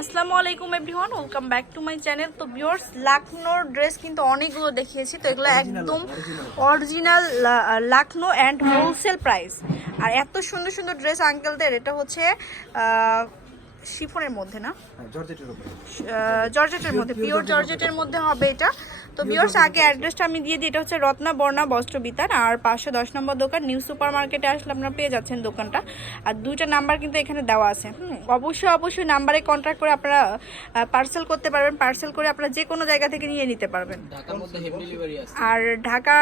আসসালামু আলাইকুম everyone welcome back to my channel. তো ভিউয়ার্স লাকনোর ড্রেস কিন্তু অনেকগুলো দেখিয়েছি তো এগুলো একদম original Lucknow and wholesale price আর এত সুন্দর সুন্দর ড্রেস আঙ্কেলদের এটা হচ্ছে শিফনের মধ্যে না? হ্যাঁ, জর্জেটের উপরে। জর্জেটের মধ্যে পিওর জর্জেটের মধ্যে হবে এটা। তো ভিউয়ার্স আগে অ্যাড্রেসটা আমি দিয়ে দিই এটা হচ্ছে রত্না বর্ণা বস্ত্র বিতান আর পাঁচশো দশ নম্বর দোকান নিউ সুপার মার্কেটে আসলে আপনারা পেয়ে যাচ্ছেন দোকানটা। আর দুইটা নাম্বার কিন্তু এখানে দেওয়া আছে হুম, অবশ্যই অবশ্যই নাম্বারে কন্ট্যাক্ট করে আপনারা পার্সেল করতে পারবেন পার্সেল করে আপনারা যে কোনো জায়গা থেকে নিয়ে নিতে পারবেন। আর ঢাকা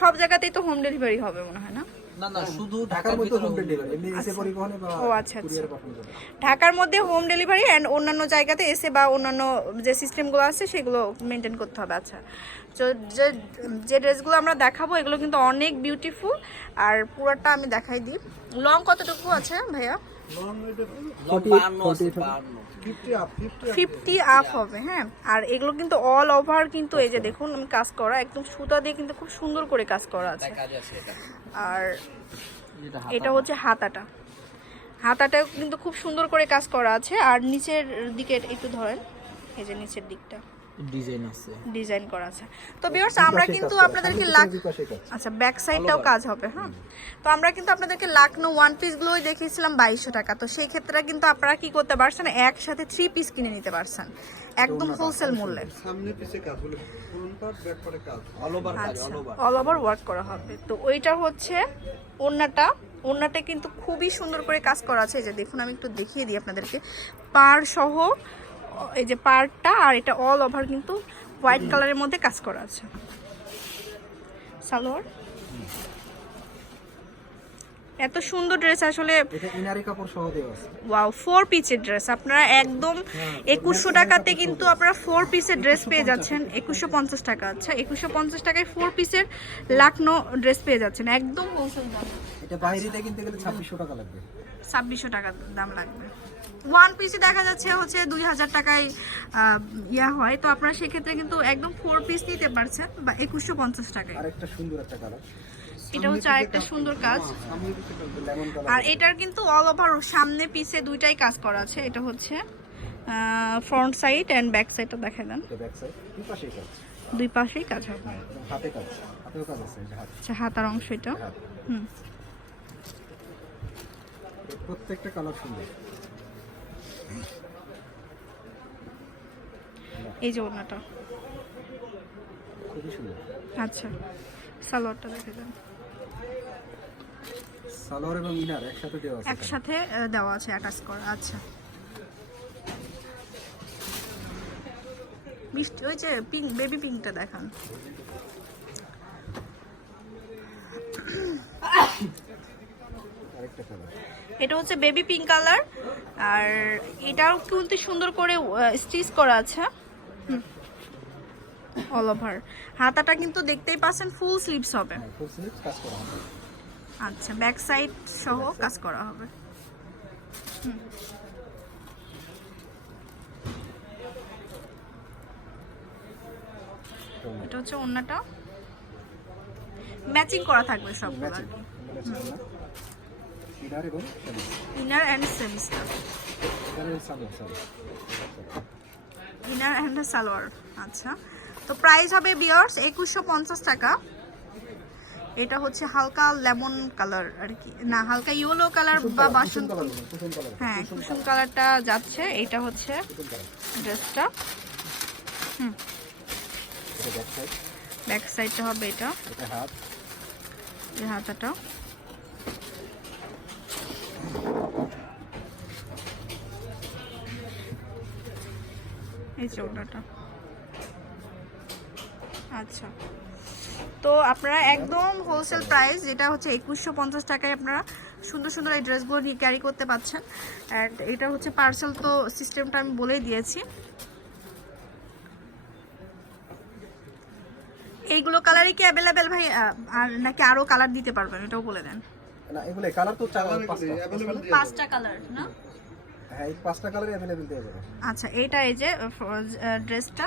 সব জায়গাতেই তো হোম ডেলিভারি হবে মনে হয় না? না না শুধু ঢাকার মধ্যে হোম ডেলিভারি এমনি এসে পরিবহনে বা ও আচ্ছা আচ্ছা। ঢাকার মধ্যে হোম ডেলিভারি অ্যান্ড অন্যান্য জায়গাতে এসে বা অন্যান্য যে সিস্টেমগুলো আছে সেগুলো মেনটেন করতে হবে। আচ্ছা তো যে যে ড্রেসগুলো আমরা দেখাবো এগুলো কিন্তু অনেক বিউটিফুল আর পুরোটা আমি দেখাই দিই। লং কতটুকু আছে ভাইয়া? ফিফটি আপ হবে হ্যাঁ? আর এগুলো কিন্তু অল ওভার কিন্তু এই যে দেখুন আমি কাজ করা একদম সুতা দিয়ে কিন্তু খুব সুন্দর করে কাজ করা আছে। কাজ আছে এটা। আর এটা হচ্ছে হাতাটা। হাতাটাও কিন্তু খুব সুন্দর করে কাজ করা আছে। আর নিচের দিকে একটু ধরেন এই যে নিচের দিকটা। ডিজাইন আছে। ডিজাইন করা আছে। তো ভিউয়ার্স আমরা কিন্তু আপনাদেরকে লাখ আচ্ছা ব্যাক সাইডটাও কাজ হবে হ্যাঁ? তো আমরা কিন্তু আপনাদেরকে লাখনো ওয়ান পিসগুলোই দেখিয়েছিলাম বাইশশো টাকা। তো সেই ক্ষেত্রে কিন্তু আপনারা কি করতে পারছেন? একসাথে থ্রি পিস কিনে নিতে পারছেন। একদম হোলসেল মূল্যে। সামনে পিছে কাজ পার্ট ব্যাক পার্টে কাজ। অল ওভার কাজ all over all over work করা হবে। তো ওইটা হচ্ছে ওন্নাটা ওন্নাটা কিন্তু খুবই সুন্দর করে কাজ করা আছে। যে দেখুন আমি একটু দেখিয়ে দিই আপনাদেরকে। পার সহ এই যে পার্টটা আর এটা অল ওভার কিন্তু হোয়াইট কালারের মধ্যে কাজ করা আছে। সালোয়ার? এত সুন্দর ড্রেস আসলে এটা ইনারি কাপড় সহ দেওয়া আছে। ওয়াও ফোর পিসের ড্রেস আপনারা একদম একুশশো টাকাতে কিন্তু আপনারা ফোর পিসের ড্রেস পেয়ে যাচ্ছেন। একুশশো পঞ্চাশ টাকা। আচ্ছা একুশশো পঞ্চাশ টাকায় ফোর পিসের লাখনো ড্রেস পেয়ে যাচ্ছেন। একদম হোলসেল দাম। এটা বাইরেতে কিনতে গেলে ছাব্বিশশো টাকা লাগবে। ছাব্বিশশো টাকা দাম লাগবে। ওয়ান পিসে দেখা যাচ্ছে হচ্ছে দুই হাজার টাকায় ইয়া হয়। তো আপনারা সেক্ষেত্রে কিন্তু একদম ফোর পিস নিতে পারছেন বা একুশশো পঞ্চাশ টাকায়। আর একটা সুন্দর একটা কালার এটা হচ্ছে আরেকটা সুন্দর কাজ। কালার আর এটার কিন্তু অল ওভার সামনে পিছে দুইটাই কাজ করা আছে। এটা হচ্ছে ফ্রন্ট সাইড অ্যান্ড ব্যাক সাইডটা দেখা দেন। দুই পাশেই কাজ। হবে। হাতে কাজ। হাতেও কাজ আছে এই যে হাত। আচ্ছা হাতার অংশ এটা। হুম। প্রত্যেকটা কালার সুন্দর। এই যে ওনাটা খুবই সুন্দর। আচ্ছা সালোয়ারটা দেখে দেন। সালোয়ার এবং ইনার একসাথে দেওয়া আছে একসাথে দেওয়া আছে অ্যাটাচ করা আচ্ছা। মিষ্টি ওই যে পিঙ্ক বেবি পিঙ্কটা দেখান। এটা হচ্ছে বেবি পিঙ্ক কালার আর এটাও কিন্তু সুন্দর করে স্টিচ করা আছে। অল ওভার হাতাটা কিন্তু দেখতেই পাচ্ছেন ফুল স্লিভস হবে। হ্যাঁ ফুল স্লিভস কাজ করা হবে। আচ্ছা ব্যাক সাইড সহ কাজ করা হবে। হুম। এটা হচ্ছে অন্যটা ম্যাচিং করা থাকবে সবগুলো ইনার অ্যান্ড সেমিস্টার ইনার অ্যান্ড সালোয়ার আচ্ছা। তো প্রাইস হবে বিয়ার্স একুশশো পঞ্চাশ টাকা। এটা হচ্ছে হালকা লেমন কালার আর কি। না হালকা ইয়েলো কালার বা বাসন্তী। হ্যাঁ কুসুম কালারটা যাচ্ছে। এটা হচ্ছে ড্রেসটা। এটা ব্যাক সাইডটা হবে এটা। হাতাটা। এই চৌড়াটা আচ্ছা। তো আপনারা একদম হোলসেল প্রাইস যেটা হচ্ছে একুশশো পঞ্চাশ টাকায় আপনারা সুন্দর সুন্দর এই ড্রেসগুলো নিয়ে ক্যারি করতে পারছেন অ্যান্ড এটা হচ্ছে পার্সেল তো সিস্টেমটা আমি বলেই দিয়েছি। এইগুলো কালারই কি অ্যাভেলেবেল ভাই? আর নাকি আরও কালার দিতে পারবেন? এটাও বলে দেন। না এগুলো কালার তো চার পাঁচটা। পাঁচটা কালার না? হ্যাঁ এই পাঁচটা কালারই অ্যাভেলেবেল দেওয়া আচ্ছা এইটা এই যে ড্রেসটা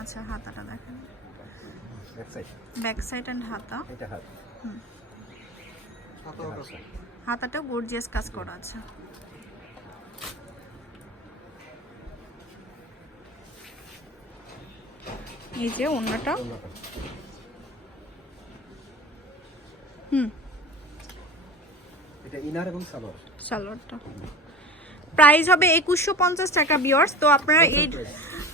আচ্ছা হাতাটা দেখেন। ব্যাক সাইড হাতা। হুম। হাতাটাও গর্জিয়াস কাজ করা আছে। এই যে অন্যটা হুম। সালোয়ার। সালোয়ারটা। প্রাইস হবে একুশশো পঞ্চাশ টাকা বিয়ার্স তো আপনারা এই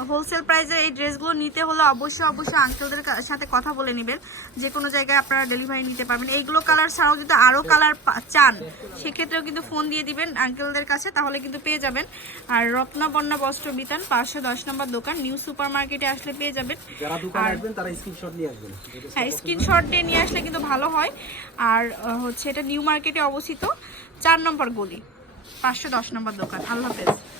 হোলসেল প্রাইসে এই ড্রেসগুলো নিতে হলে অবশ্যই অবশ্যই আঙ্কেলদের সাথে কথা বলে নেবেন। যে কোনো জায়গায় আপনারা ডেলিভারি নিতে পারবেন। এইগুলো কালার ছাড়াও যদি আরও কালার চান। সেক্ষেত্রেও কিন্তু ফোন দিয়ে দিবেন আঙ্কেলদের কাছে তাহলে কিন্তু পেয়ে যাবেন। আর রত্নাবর্ণা বস্ত্র বিতান পাঁচশো দশ নম্বর দোকান। নিউ সুপার মার্কেটে আসলে পেয়ে যাবেন। আর- স্ক্রিনশট নিয়ে হ্যাঁ স্ক্রিনশট দিয়ে নিয়ে আসলে কিন্তু ভালো হয়। আর হচ্ছে এটা নিউ মার্কেটে অবস্থিত। চার নম্বর গলি পাঁচশো দশ নম্বর দোকান। আল্লাহ হাফেজ।